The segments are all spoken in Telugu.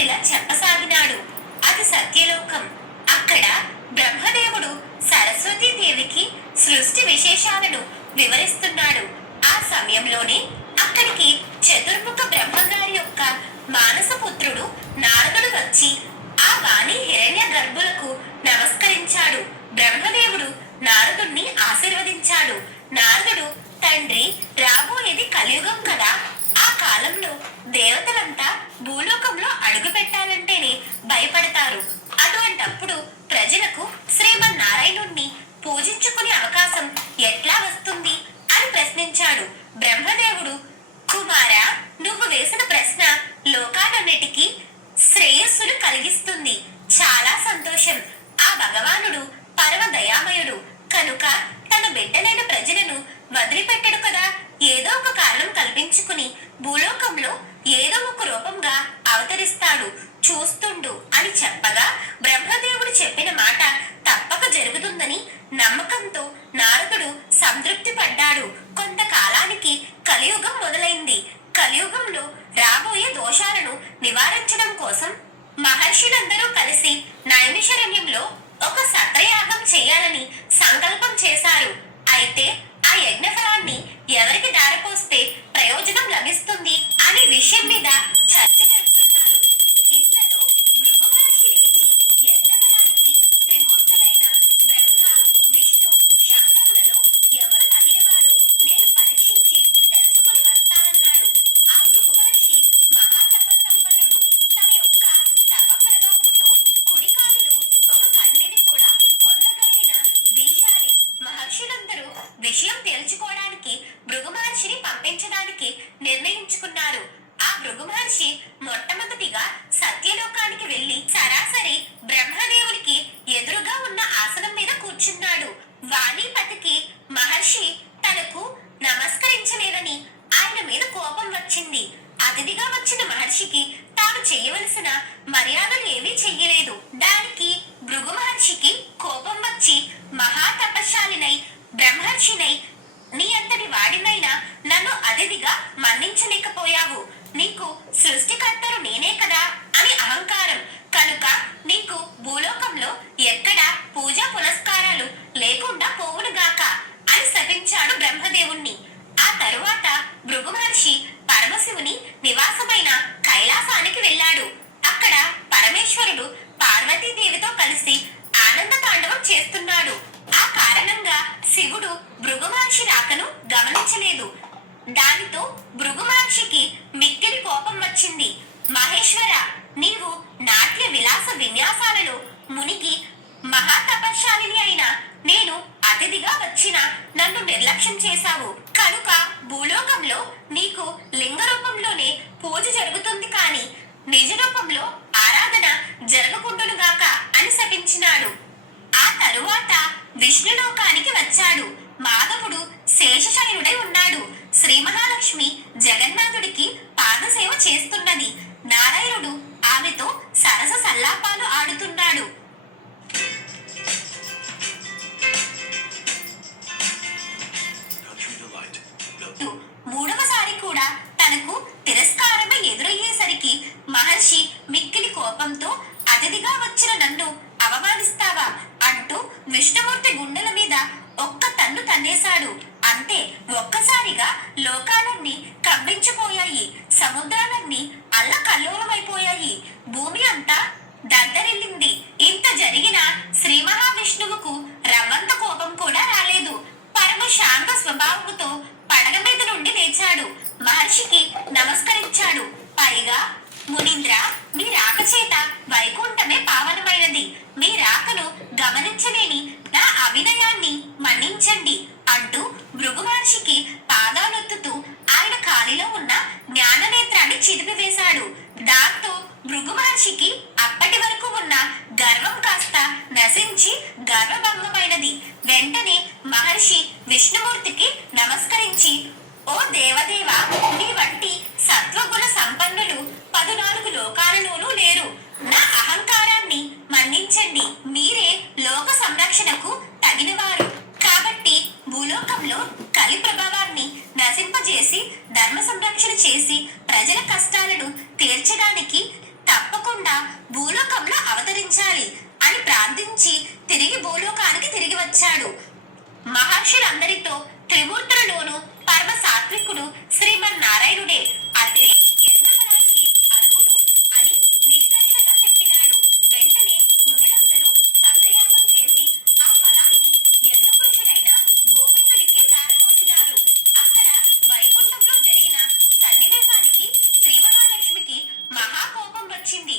ఇతడిలా చెప్పసాగినాడు. అది సత్యలోకం. అక్కడ బ్రహ్మదేవుడు సరస్వతీదేవికి సృష్టి విశేషాలను వివరిస్తున్నాడు. ఆ సమయంలోనే అక్కడికి చతుర్ముఖ బ్రహ్మగారి యొక్క మానసపుత్రుడు నారదుడు వచ్చి ఆ వాణి హిరణ్య గర్భులకు నమస్కరించాడు. బ్రహ్మదేవుడు నారదుణ్ణి ఆశీర్వదించాడు. నారదుడు, తండ్రి, రాబోయేది కలియుగం కదా. ఆ కాలంలో దేవతలంతా భూలోకంలో అడుగు పెట్టాలంటేనే భయపడతారు. అటువంటప్పుడు ప్రజలకు శ్రీమన్నారాయణుణ్ణి పూజించుకునే అవకాశం ఎట్లా వస్తుంది అని ప్రశ్నించాడు. బ్రహ్మదేవుడు, కుమారా, నువ్వు వేసిన ప్రశ్న లోకాలన్నిటికీ శ్రేయస్సును కలిగిస్తుంది. చాలా సంతోషం. ఆ భగవానుడు పరమ దయామయుడు కనుక తన బిడ్డలైన ప్రజలను వదిలిపెట్టడు కదా. ఏదో ఒక కారణం కల్పించుకుని భూలోకంలో ఏదో ఒక రూపంగా అవతరిస్తాడు, చూస్తుండు అని చెప్పగా బ్రహ్మదేవుడు చెప్పిన మాట తప్పక జరుగుతుందని నమ్మకంతో నారదుడు సంతృప్తి పడ్డాడు. కొంతకాలానికి కలియుగం మొదలైంది. కలియుగంలో రాబోయే దోషాలను నివారించడం కోసం మహర్షులందరూ కలిసి నైమిషారణ్యంలో ఒక సత్రయాగం చేయాలని సంకల్పం చేశారు. అయితే ఆ యజ్ఞఫలాన్ని ఎవరికి దారిపోస్తే ప్రయోజనం లభిస్తుంది అనే విషయం మీద చర్చ జరుపుతున్నారు. ఇంతలో భృగు మహర్షి లేచి యజ్ఞఫలానికి త్రిమూర్తులైన బ్రహ్మ, విష్ణు, శంకరులలో ఎవరు తగినవారో నేను పరీక్షించి తెలుసుకుని వస్తానన్నాడు. ఆ భృగు మహర్షి మహాతపస్సంపన్నుడు. తన యొక్క తప ప్రభావంతో కుడి కాలిలో ఒక కంటిని కూడా పొందగలిగిన దీశాలి. మహర్షులందరూ విషయం తేల్చుకోవడానికి భృగు మహర్షిని పంపించడానికి నిర్ణయించుకున్నారు. ఆ భృగు మహర్షి మొట్టమొదటిగా సత్యలోకానికి వెళ్లి సరాసరి బ్రహ్మదేవునికి ఎదురుగా ఉన్న ఆసనం మీద కూర్చున్నాడు. వాణీపతికి మహర్షి తనకు నమస్కరించలేదని ఆయన మీద కోపం వచ్చింది. అతిథిగా వచ్చిన మహర్షికి తాను చేయవలసిన మర్యాదలు ఏమీ చెయ్యలేదు. దానికి భృగు మహర్షికి కోపం వచ్చి, మహాతపశాలినై బ్రహ్మర్షినై నీ అంతటి వాడినైనా నన్ను అతిథిగా మన్నించలేకపోయావు. నీకు సృష్టికర్తలు నేనే కదా అని అహంకారం కనుక నీకు భూలోకంలో ఎక్కడా పూజా పునస్కారాలు లేకుండా పోవునుగాక అని శపించాడు బ్రహ్మదేవుణ్ణి. ఆ తరువాత భృగు మహర్షి పరమశివుని నివాసమైన కైలాసానికి వెళ్ళాడు. అక్కడ పరమేశ్వరుడు పార్వతీదేవితో కలిసి ఆనంద తాండవం చేస్తున్నాడు. ఆ కారణంగా శివుడు భృగు మహర్షి రాకను గమనించలేదు. దానితో భృగు మహర్షికి మిక్కిలి కోపం వచ్చింది. మహేశ్వర, నీవు నాట్య విలాస విన్యాసాలలో మునిగి మహాతపశాలిని అయిన నేను అతిథిగా వచ్చిన నన్ను నిర్లక్ష్యం చేశావు కనుక భూలోకంలో నీకు లింగ రూపంలోనే పూజ జరుగుతుంది కానీ నిజ రూపంలో ఆరాధన జరగకుండునుగాక అని శపించినాడు. ఆ తరువాత విష్ణులోకానికి వచ్చాడు. మాధవుడు శేషశయనుడై ఉన్నాడు. శ్రీ మహాలక్ష్మి జగన్నాథుడికి పాదసేవ చేస్తున్నది. నారాయణుడు ఆమెతో సరస సల్లాపాలు ఆడుతున్నాడు. మూడవసారి కూడా తనకు తిరస్కారమే ఎదురయ్యేసరికి మహర్షి మిక్కిలి కోపంతో, అతిథిగా వచ్చిన నన్ను అవమానిస్తావా అంటూ విష్ణుమూర్తి గుండెల మీద ఒక్క తన్ను తన్నేశాడు. అంతే, ఒక్కసారిగా లోకాలన్నీ కంపించిపోయాయి. సముద్రాలన్నీ అల్లకల్లోలమైపోయాయి. భూమి అంతా దద్దరిల్లింది. ఇంత జరిగినా శ్రీ మహావిష్ణువుకు రవ్వంత కోపం కూడా రాలేదు. పరమ శాంత స్వభావముతో పడగ మీద నుండి లేచాడు. మహర్షికి నమస్కరించాడు. పైగా, మునీంద్ర, మీ రాక చేత వైకుంఠమే పావనమైనది. మీ రాకను గమనించలేని నా అవినయాన్ని మన్నించండి అంటూ భృగు మహర్షికి పాదాలొత్తుతూ ఆయన కాలిలో ఉన్న జ్ఞాననేత్రాన్ని చిదిపివేశాడు. దాంతో భృగు మహర్షికి అప్పటి వరకు ఉన్న గర్వం కాస్త నశించి గర్వభంగమైనది. వెంటనే మహర్షి విష్ణుమూర్తికి నమస్కరించి, ఓ దేవదేవ, నీ వంటి సత్వగుణ సంపన్నులు 14 లోకాలలోనూ లేరు. నా అహంకారాన్ని మన్నించండి. మీరే లోక సంరక్షణకు తగినవారు కాబట్టి భూలోకంలో కలి ప్రభావాన్ని నశింపజేసి ధర్మ సంరక్షణ చేసి ప్రజల కష్టాలను తీర్చడానికి తప్పకుండా మహర్షులందరితో త్రిమూర్తులలోను పరమ సాత్వికుడు శ్రీమన్నారాయణుడే అతడే యజ్ఞఫలానికి అర్హుడు అని నిష్కర్షగా చెప్పినాడు. వెంటనే మునులందరూ సత్రయాగం చేసి ఆ ఫలాన్ని యజ్ఞపురుషుడైన గోవిందునికే దారపోసినారు. అక్కడ వైకుంఠంలో జరిగిన సన్నివేశానికి శ్రీ మహాలక్ష్మికి మహాకోపం వచ్చింది.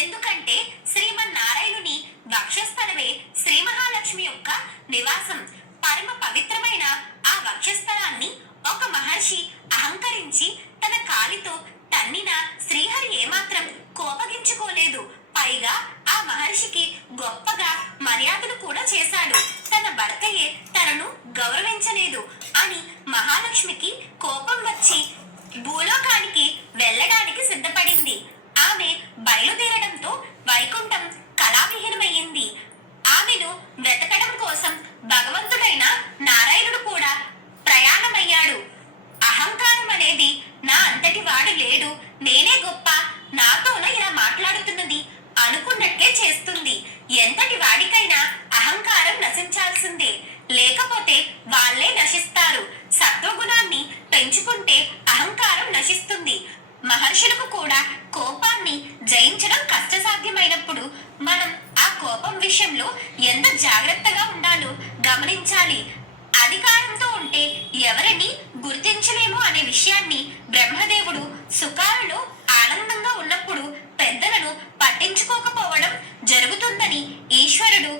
ఎందుకంటే శ్రీమన్నారాయణుని వక్షస్థలమే శ్రీ మహాలక్ష్మి యొక్క నివాసం. పరమ పవిత్రమైన ఆ వక్షస్థలాన్ని ఒక మహర్షి అహంకరించి తన కాలితో తన్నిన శ్రీహరి ఏమాత్రం కోపగించుకోలేదు. పైగా ఆ మహర్షికి గొప్పగా మర్యాదలు కూడా చేశాడు. తన భర్తయే తనను గౌరవించలేదు అని మహాలక్ష్మికి కోపం వచ్చి భూలోకానికి వెళ్ళడానికి సిద్ధపడింది. ఆమె బయలుదేరడంతో వైకుంఠం కళావిహీనమయ్యింది. ఆమెను వెతకడం కోసం భగవంతుడైన నారాయణుడు కూడా ప్రయాణమయ్యాడు. అహంకారం అనేది నా అంతటి వాడు లేడు, నేనే గొప్ప, నాతోన ఇలా మాట్లాడుతున్నది అనుకున్నట్లే చేస్తుంది. ఎంతటి వాడికైనా అహంకారం నశించాల్సిందే, లేకపోతే వాళ్ళే నశిస్తారు. సత్వగుణాన్ని పెంచుకుంటే అహంకారం నశిస్తుంది. మహర్షులకు కూడా కోపాన్ని జయించడం కష్టసాధ్యమైనప్పుడు మనం ఆ కోపం విషయంలో ఎంత జాగ్రత్తగా ఉండాలో గమనించాలి. అధికారంతో ఉంటే ఎవరిని గుర్తించలేము అనే విషయాన్ని బ్రహ్మదేవుడు సుఖాలలో ఆనందంగా ఉన్నప్పుడు పెద్దలను పట్టించుకోకపోవడం జరుగుతుందని ఈశ్వరుడు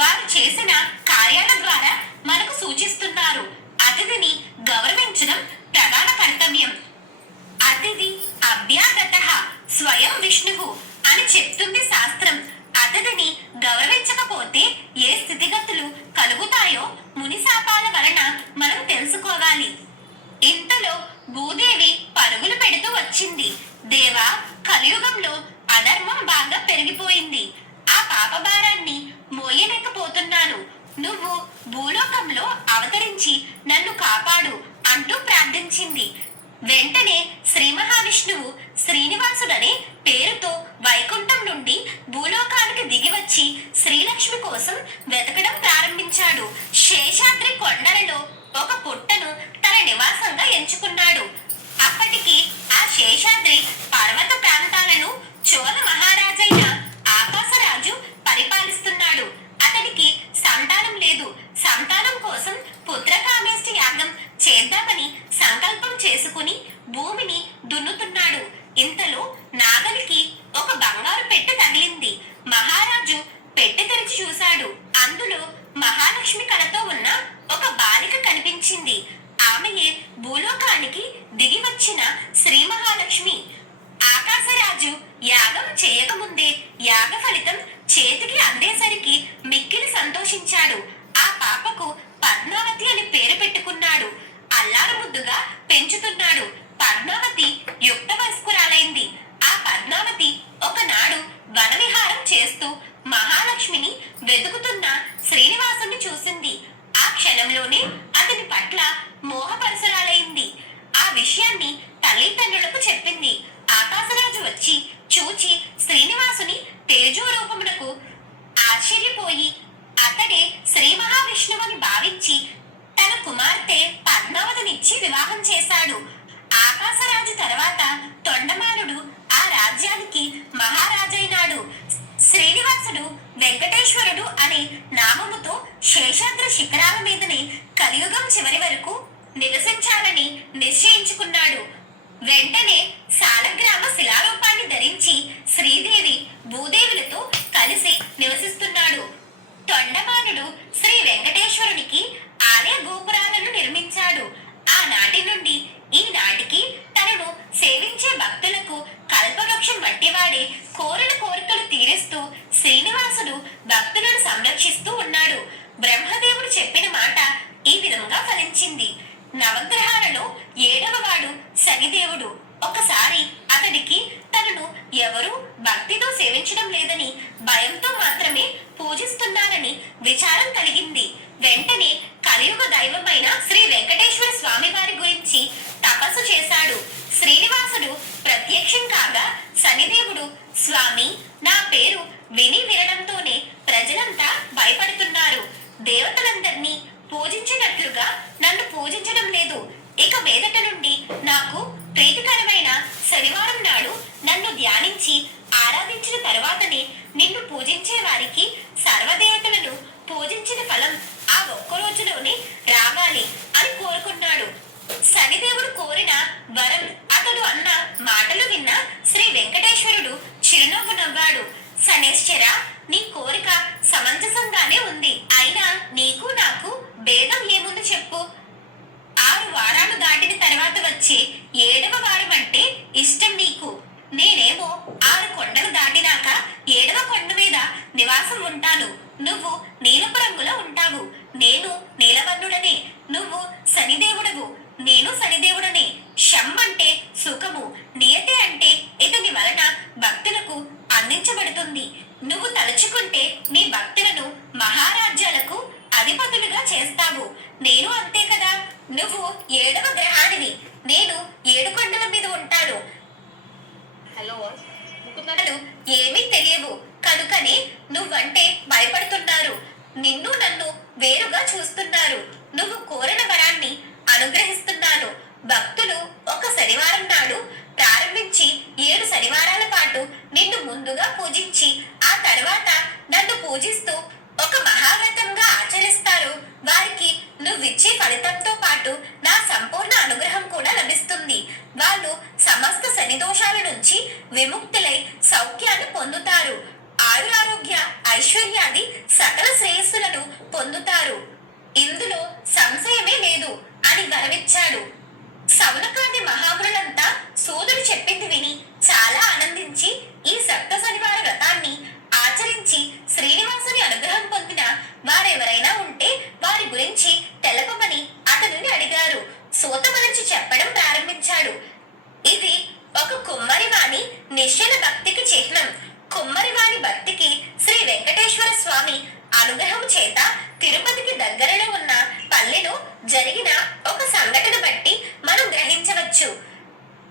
వారు చేసిన కార్యాల ద్వారా మనకు సూచిస్తున్నారు. అతిథిని గౌరవించడం ప్రధాన కర్తవ్యం. అతిథి అభ్యాగతః స్వయం విష్ణువు అని చెప్తుంది శాస్త్రం. అతిథిని గౌరవించకపోతే ఏ స్థితిగతులు కలుగుతాయో మునిశాపాల వలన మనం తెలుసుకోవాలి. ఇంతలో భూదేవి పరుగులు పెడుతూ వచ్చింది. దేవా, కలియుగంలో అధర్మం బాగా పెరిగిపోయింది. ఆ పాపభారాన్ని మోయలేకపోతున్నాను. నువ్వు భూలోకంలో అవతరించి నన్ను కాపాడు అంటూ ప్రార్థించింది. వెంటనే శ్రీ మహావిష్ణువు శ్రీనివాసుడనే పేరుతో వైకుంఠం నుండి భూలోకానికి దిగివచ్చి శ్రీలక్ష్మి కోసం వెతకడం ప్రారంభించాడు. శేషాద్రి కొండలలో ఒక పుట్టను తన నివాసంగా ఎంచుకున్నాడు. అప్పటికి ఆ శేషాద్రి పర్వత ప్రాంతాలను చోళ మహారాజైన ఆకాశరాజు పరిపాలిస్తున్నాడు. అతనికి సంతానం లేదు. సంతానం కోసం పుత్రకామేష్టి యాగం చేద్దామని సంకల్పం చేసుకుని భూమిని దున్నుతున్నాడు. ఇంతలో నాగలికి ఒక బంగారు పెట్టె తగిలింది. మహారాజు పెట్టె తెరిచి చూశాడు. అందులో మహాలక్ష్మి కళతో ఉన్న ఒక బాలిక కనిపించింది. ఆమెయే భూలోకానికి దిగి వచ్చిన శ్రీ మహాలక్ష్మి. ఆకాశరాజు యాగం చేయకముందే యాగ ఫలితం చేతికి అందేసరికి మిక్కిలి సంతోషించాడు. ఆ పాపకు పద్మావతి అని పేరు పెట్టుకున్నాడు. అల్లారు ముద్దుగా పెంచుతున్నాడు. పద్మావతి యుక్త వయస్కురాలైంది. ఆ పద్మావతి ఒకనాడు వనవిహారం చేస్తూ మహాలక్ష్మిని వెతుకుతున్న శ్రీనివాసుని చూసింది. ఆ క్షణంలోనే అతని పట్ల మోహపరసురాలైంది. ఆ విషయాన్ని తల్లిదండ్రులకు చెప్పింది. ఆకాశరాజు వచ్చి చూచి శ్రీనివాసుని తేజోరూపమునకు ఆశ్చర్యపోయి అతడే శ్రీ మహావిష్ణువుని భావించి తన కుమార్తె పద్మావతినిచ్చి వివాహం చేశాడు. ఆకాశరాజు తర్వాత తొండమానుడు ఆ రాజ్యానికి మహారాజైనాడు. శ్రీనివాసుడు వెంకటేశ్వరుడు అనే నామముతో శేషాద్రి శిఖరాల మీదనే కలియుగం చివరి వరకు నివసించాలని నిశ్చయించుకున్నాడు. వెంటనే సాలగ్రామ శిలారూపాన్ని ధరించి శ్రీదేవి భూదేవులతో కలిసి నివసిస్తున్నాడు. తొండమానుడు శ్రీ వెంకటేశ్వరునికి ఆలయ గోపురాలను నిర్మించాడు. ఆనాటి నుండి ఈనాటికి తనను సేవించే భక్తులకు కల్పవృక్షం వంటివాడే కోరిన కోరికలు తీరుస్తూ శ్రీనివాసుడు భక్తులను సంరక్షిస్తూ ఉన్నాడు. బ్రహ్మదేవుడు చెప్పిన మాట ఈ విధంగా ఫలించింది. నవగ్రహాలలో 7వ వాడు శనిదేవుడు. ఒకసారి అతడికి తనను ఎవరు భక్తితో సేవించడం లేదని, భయంతో మాత్రమే పూజిస్తున్నారని విచారం కలిగింది. వెంటనే కలియుగ దైవమైన శ్రీ వెంకటేశ్వర స్వామి వారి గురించి తపస్సు చేశాడు. శ్రీనివాసుడు ప్రత్యక్షం కాగా శనిదేవుడు, స్వామి, నా పేరు విని వినడంతోనే ప్రజలంతా భయపడుతున్నారు. దేవతలందరినీ పూజించినట్లుగా నన్ను పూజించడం లేదు. ఇక మీదట నుండి నాకు ప్రీతికరమైన శనివారం నాడు నన్ను ధ్యానించి ఆరాధించిన తరువాతనే నిన్ను పూజించే వారికి సర్వదేవతలను పూజించిన ఫలం ఆ ఒక్క రోజులోనే రావాలి అని కోరుకున్నాడు. శనిదేవుడు కోరిన వరం అతడు అన్న మాటలు విన్న శ్రీ వెంకటేశ్వరుడు చిరునవ్వు నవ్వాడు. శనేశ్వర, నీ కోరిక సమంజసంగానే ఉంది. అయినా నీకు నాకు భేదం ఏముంది చెప్పు. 6 వారాలు దాటిన తర్వాత వచ్చే 7వ వారం అంటే ఇష్టం నీకు. నేనేమో 6 కొండలు దాటినాక 7వ కొండ మీద నివాసం ఉంటాను. నువ్వు నీలపు రంగులో ఉంటావు. నేను నీలవర్ణుడనే. నువ్వు శనిదేవుడవు, నేను శనిదేవుడనే. శం అంటే సుఖము, నియతే అంటే ఇతని వలన భక్తులకు అందించబడుతుంది. నువ్వు తలుచుకుంటే నీ భక్తులను మహారాజ్యాలకు అధిపతులుగా చేస్తావు. నేను అంతే కదా. నువ్వు 7వ గ్రహానివి, నేను 7 కొండల మీద ఉంటాను. ముకుమలు ఏమీ తెలియవు కనుకనే నువ్వంటే భయపడుతున్నారు. నిన్ను నన్ను వేరుగా చూస్తున్నారు. నువ్వు కోరిన వరాన్ని అనుగ్రహిస్తున్నాను. భక్తులు ఒక శనివారం నాడు ప్రారంభించి 7 శనివారాల పాటు నిన్ను ముందుగా పూజించి ఆ తర్వాత నన్ను పూజిస్తూ ఒక మహావ్రతంగా ఆచరిస్తారు. వారికి నువ్విచ్చే ఫలితంతో పాటు నా సంపూర్ణ అనుగ్రహం కూడా లభిస్తుంది. వాళ్ళు సమస్త శని దోషాల నుంచి విముక్తులై సౌఖ్యాన్ని పొందుతారు. ఆయురారోగ్య ఐశ్వర్యాది సకల శ్రేయస్సులను పొందుతారు. ఇందులో సంశయమే లేదు అని వరమిచ్చాడు. సౌనకాది మహామునులంతా సూదుడు చెప్పింది విని చాలా ఆనందించి ఈ సప్త శనివార వ్రతాన్ని ఆచరించి శ్రీనివాసుని అనుగ్రహం పొందిన వారెవరైనా ఉంటే వారి గురించి తెలపమని అతనిని అడిగారు. సూత మనిషి చెప్పడం ప్రారంభించాడు. ఇది ఒక కుమ్మరివాణి నిశ్చల భక్తికి చిహ్నం. కుమ్మరివాణి భక్తికి శ్రీ వెంకటేశ్వర స్వామి అనుగ్రహం చేత తిరుపతికి దగ్గరలో ఉన్న పల్లెలో జరిగిన ఒక సంఘటన బట్టి మనం గ్రహించవచ్చు.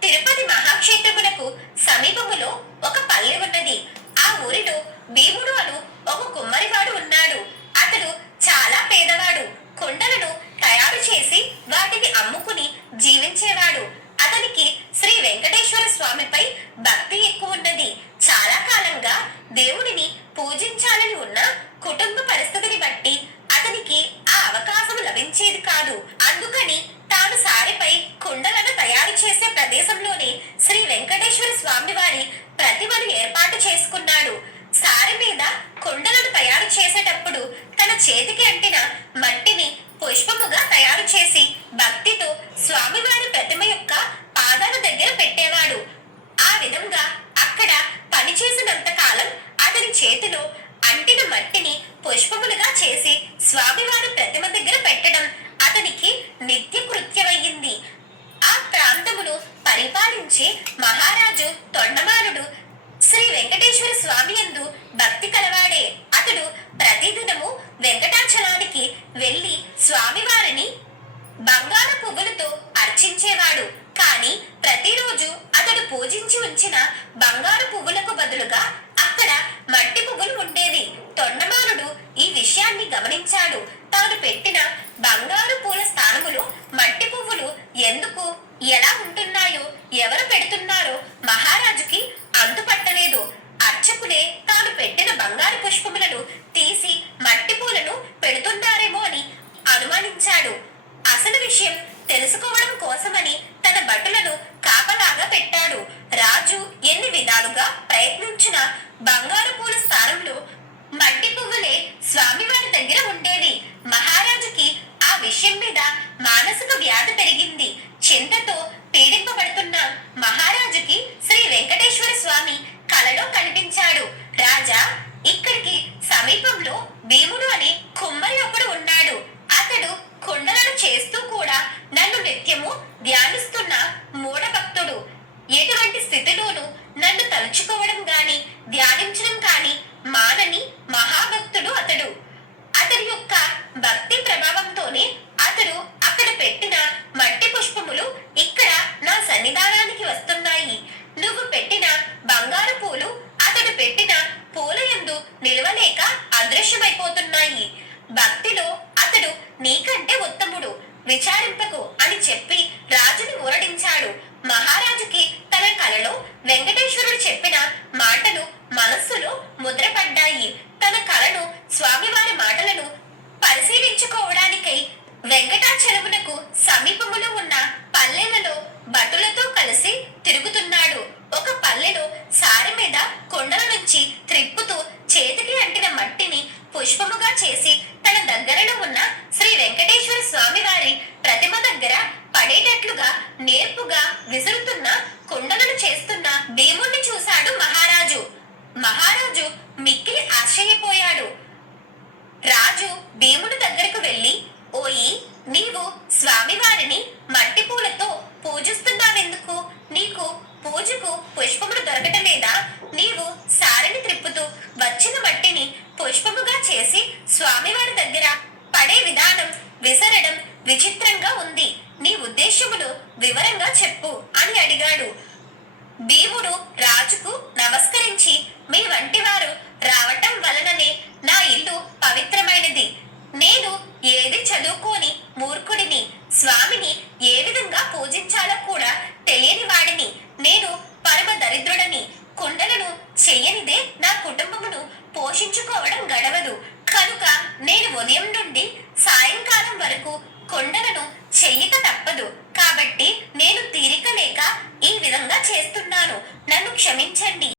తిరుపతి మహాక్షేత్రములకు సమీపములో ఒక పల్లె ఉన్నది. ఆ ఊరిలో భీముడు అను ఒక కుమ్మరివాడు ఉన్నాడు. అతడు చాలా పేదవాడు. కుండలను తయారు చేసి వాటిని అమ్ముకుని జీవించేవాడు. అతనికి శ్రీ వెంకటేశ్వర స్వామిపై భక్తి ఎక్కువ ఉన్నది. చాలా కాలంగా దేవుడిని పూజించాలని ఉన్న కుటుంబ పరిస్థితిని బట్టి అతనికి ఆ అవకాశం లభించేది కాదు. అందుకని తాను సారెపై కుండలను తయారు చేసే ప్రదేశంలోనే శ్రీ వెంకటేశ్వర స్వామి వారి ప్రతిమను ఏర్పాటు చేసుకున్నాడు. సారె మీద కుండలను తయారు చేసేటప్పుడు తన చేతికి అంటిన మట్టిని పుష్పముగా తయారు చేసి భక్తితో స్వామివారి ప్రతిమ యొక్క పాదాల దగ్గర పెట్టేవాడు. ఆ విధంగా అక్కడ పనిచేసినంత కాలం అతని చేతిలో అంటిన మట్టిని పుష్పములుగా చేసి స్వామివారి ప్రతిమ దగ్గర పెట్టడం అతనికి నిత్య కృత్యమయ్యింది. ఆ ప్రాంతమును పరిపాలించే మహారాజు తొండమానుడు శ్రీ వెంకటేశ్వర స్వామి యందు భక్తి కలవాడే. అతడు ప్రతిదినము వెంకటాచలానికి వెళ్లి స్వామివారిని బంగారు పువ్వులతో అర్చించేవాడు. కానీ ప్రతిరోజు అతడు పూజించి ఉంచిన బంగారు పువ్వులకు బదులుగా అక్కడ మట్టి పువ్వులు ఉండేవి. తొండమానుడు ఈ విషయాన్ని గమనించాడు. తాను పెట్టిన బంగారు పూల స్థానములో మట్టి పువ్వులు ఎందుకు ఎలా ఉంటున్నాయో ఎవరు పెడుతున్నారో మహారాజుకి అంతుపట్టలేదు. అర్చకులే తాను పెట్టిన బంగారు పుష్పములను తీసి మట్టి పూలను పెడుతున్నారేమో అని అనుమానించాడు. అసలు విషయం తెలుసుకోవడం కోసమని తన భటులను కాపలాగా పెట్టాడు. రాజు ఎన్ని విధాలుగా ప్రయత్నించినా బంగారు పూల స్థానంలో మట్టి పువ్వులే స్వామివారి దగ్గర ఉండేవి. మహారాజుకి ఆ విషయం మీద మానసిక వ్యాధి పెరిగింది. చింతతో పీడింపబడుతున్న మహారాజుకి శ్రీ వెంకటేశ్వర స్వామి కలలో కనిపించాడు. రాజా, ఇక్కడికి సమీపంలో భీముడు అనే కుమ్మరి ఒకడు ఉన్నాడు. అతడు కుండలను చేస్తూ కూడా నన్ను నిత్యము ధ్యానిస్తున్న మూఢభక్తుడు. ఎటువంటి స్థితిలోనూ నన్ను తలుచుకోవడం గాని ధ్యానించడం కాని మానని మహాభక్తుడు అతడు. అతని యొక్క భక్తి ప్రభావంతోనే అతడు అక్కడ పెట్టిన మట్టి పుష్పములు ఇక్కడ నా సన్నిధానానికి వస్తున్నాయి. నువ్వు పెట్టిన బంగారు పూలు అతడు పెట్టిన పూల యందు నిలవలేక అదృశ్యమైపోతున్నాయి. భక్తిలో అతడు నీకన్నా చేసి తన దగ్గరలో ఉన్న శ్రీ వెంకటేశ్వర స్వామి వారి ప్రతిమ దగ్గర పడేటట్లుగా నేర్పుగా విసురుతున్న కుండలను చేస్తున్న భీముణ్ణి చూశాడు మహారాజు. మహారాజు మిక్కిలి ఆశ్చర్యపోయాడు. రాజు భీముని దగ్గరకు వెళ్లి, ఓయి, నీవు స్వామివారిని మట్టి పూలతో పూజిస్తున్నావెందుకు? నీకు పూజకు పుష్పములు దొరకటలేదా? నీవు సారిని త్రిప్పుతూ వచ్చిన మట్టిని పుష్పముగా చేసి స్వామివారి దగ్గర పడే విధానం విసరడం విచిత్రంగా ఉంది. నీ ఉద్దేశములు వివరంగా చెప్పు అని అడిగాడు. భీముడు రాజుకు నమస్కరించి, మీ వంటి వారు రావటం వలననే నా ఇల్లు పవిత్రమైనది. నేను ఏది చదువుకోని మూర్ఖుడిని. స్వామిని ఏ విధంగా పూజించాలో కూడా తెలియని వాడిని. నేను పరమ దరిద్రుడని. కుండలను చెయ్యనిదే నా కుటుంబమును పోషించుకోవడం గడవదు. కనుక నేను ఉదయం నుండి సాయంకాలం వరకు కొండలను చెయ్యక తప్పదు. కాబట్టి నేను తీరిక లేక ఈ విధంగా చేస్తున్నాను. నన్ను క్షమించండి.